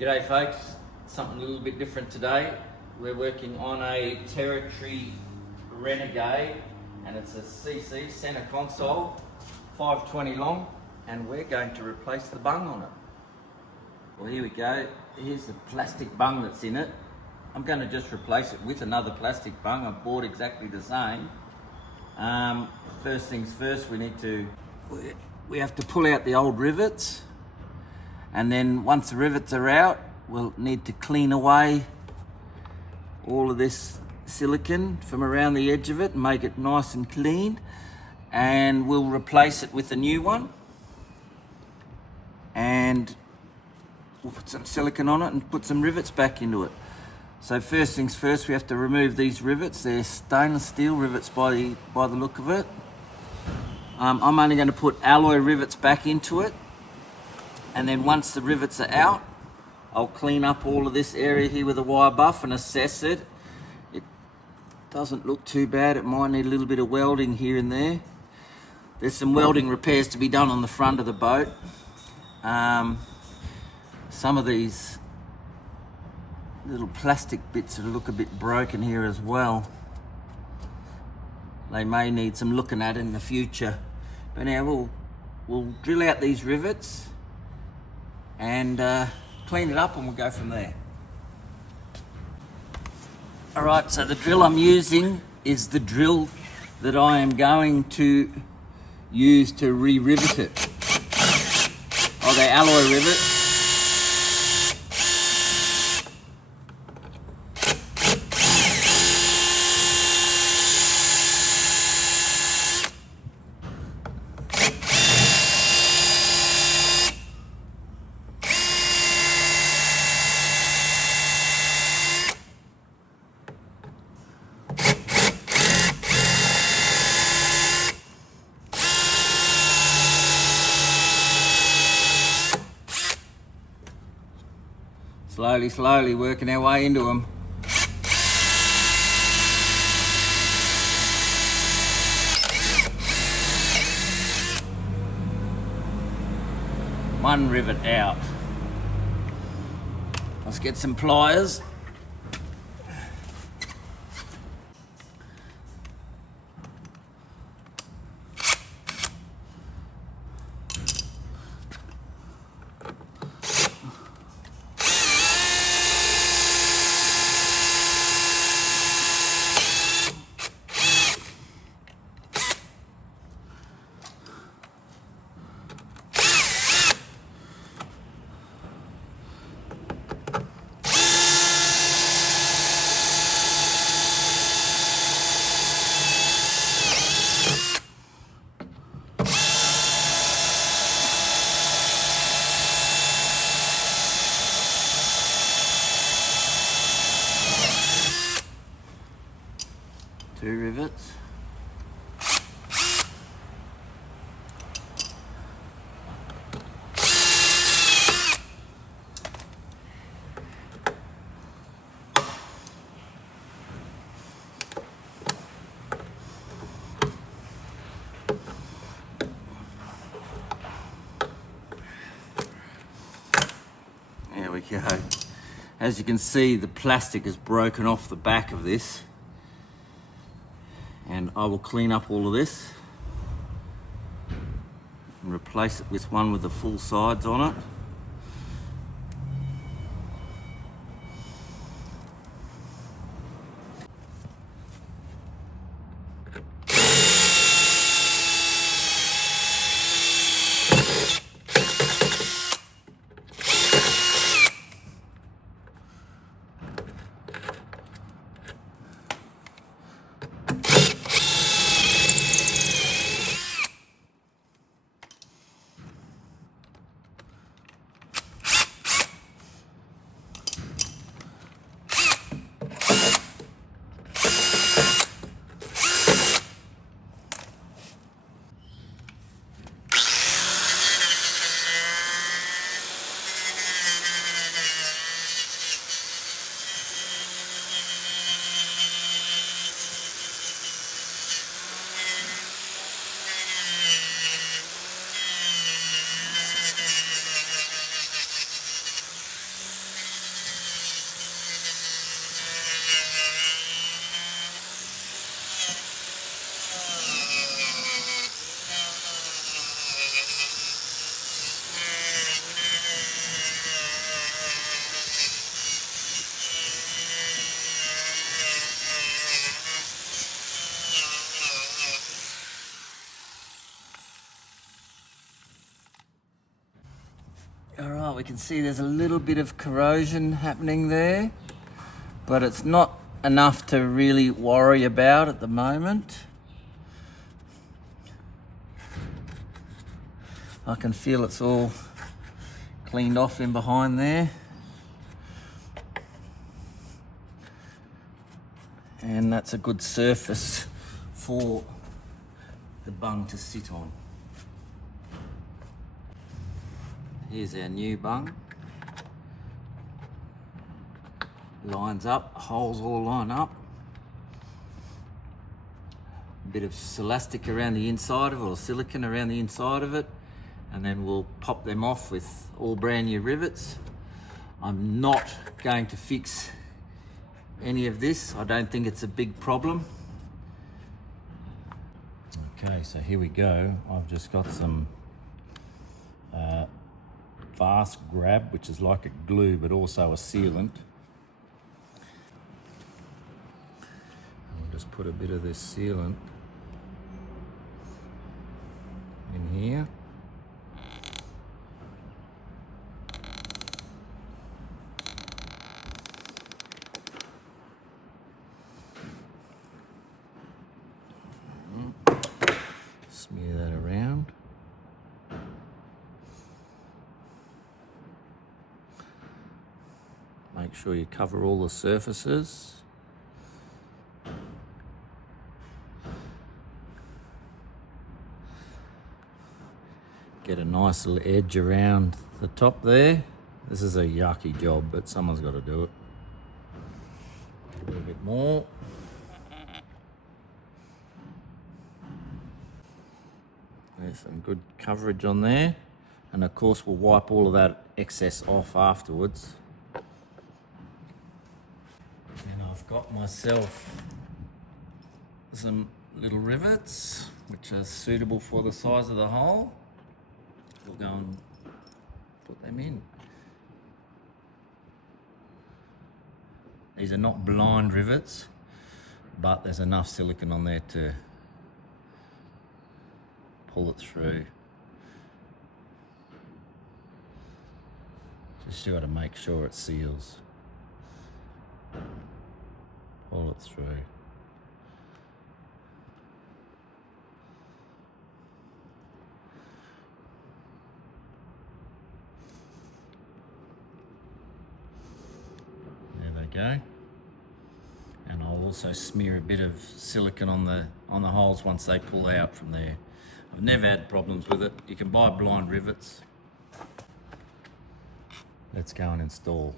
G'day folks, something a little bit different today. We're working on a Territory Renegade and it's a CC centre console, 520 long, and we're going to replace the bung on it. Well, here we go. Here's the plastic bung that's in it. I'm going to just replace it with another plastic bung. I've bought exactly the same. First things first, we have to pull out the old rivets, and then once the rivets are out, we'll need to clean away all of this silicone from around the edge of it and make it nice and clean, and we'll replace it with a new one, and we'll put some silicone on it and put some rivets back into it. So first things first, we have to remove these rivets. They're stainless steel rivets by the look of it. I'm only going to put alloy rivets back into it, and then once the rivets are out, I'll clean up all of this area here with a wire buff and assess it. It doesn't look too bad. It might need a little bit of welding here and there. There's some welding repairs to be done on the front of the boat. Some of these little plastic bits look a bit broken here as well. They may need some looking at in the future. But now we'll drill out these rivets and clean it up, and we'll go from there. Alright, so the drill I'm using is the drill that I am going to use to re-rivet it. Oh, they're alloy rivets. Slowly working our way into them. One rivet out. Let's get some pliers. Two rivets. There we go. As you can see, the plastic is broken off the back of this. And I will clean up all of this and replace it with one with the full sides on it. can see there's a little bit of corrosion happening there, but it's not enough to really worry about at the moment. I can feel it's all cleaned off in behind there. And that's a good surface for the bung to sit on. Here's our new bung. Lines up, holes all line up. A bit of elastic around the inside of it, or silicone around the inside of it, and then we'll pop them off with all brand new rivets. I'm not going to fix any of this. I don't think it's a big problem. Okay, so here we go. I've just got some fast grab, which is like a glue but also a sealant. I'll just put a bit of this sealant in here. Smear that around. Make sure you cover all the surfaces. Get a nice little edge around the top there. This is a yucky job, but someone's got to do it. A little bit more. There's some good coverage on there. And of course we'll wipe all of that excess off afterwards. And I've got myself some little rivets which are suitable for the size of the hole. We'll go and put them in. These are not blind rivets, but there's enough silicone on there to pull it through. Just got to make sure it seals. Pull it through. There they go. And I'll also smear a bit of silicone on the holes once they pull out from there. I've never had problems with it. You can buy blind rivets. Let's go and install.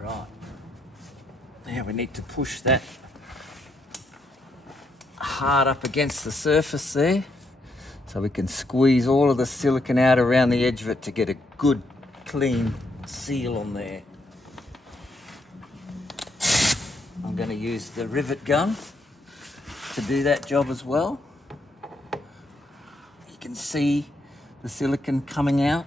Right, now we need to push that hard up against the surface there so we can squeeze all of the silicone out around the edge of it to get a good clean seal on there. I'm going to use the rivet gun to do that job as well. You can see the silicone coming out.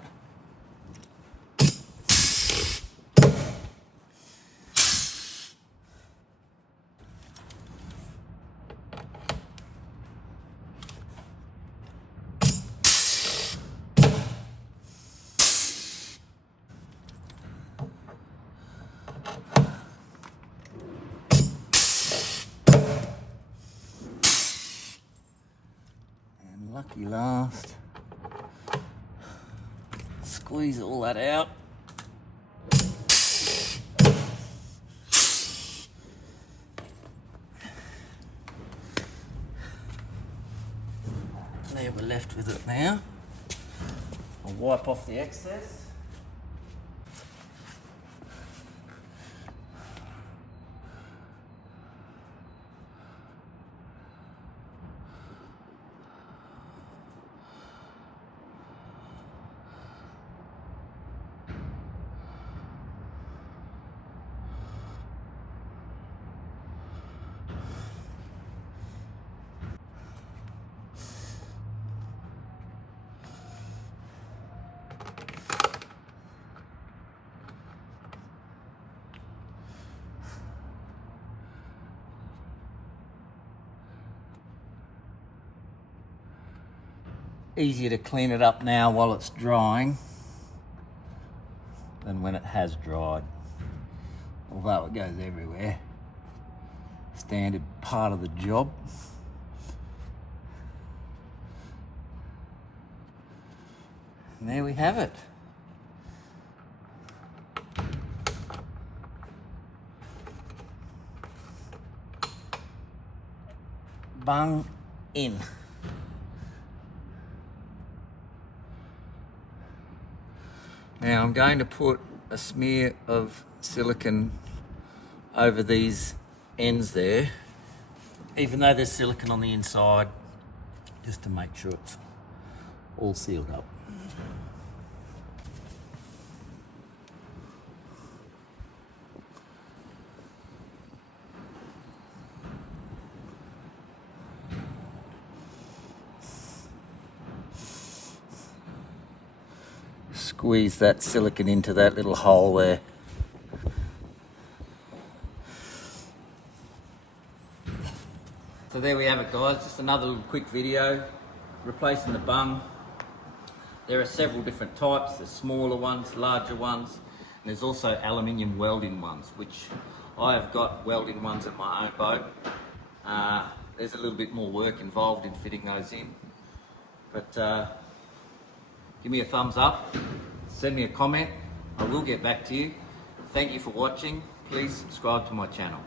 Lucky last. Squeeze all that out. There, we're left with it now. I'll wipe off the excess. easier to clean it up now while it's drying than when it has dried. Although it goes everywhere. Standard part of the job. And there we have it. Bung in. Now I'm going to put a smear of silicone over these ends there, even though there's silicone on the inside, just to make sure it's all sealed up. Squeeze that silicone into that little hole there. So there we have it, guys, just another little quick video replacing the bung. There are several different types. There's smaller ones, larger ones, and there's also aluminium welding ones, which I have got welding ones in my own boat. There's a little bit more work involved in fitting those in, but give me a thumbs up, send me a comment, I will get back to you. Thank you for watching. Please subscribe to my channel.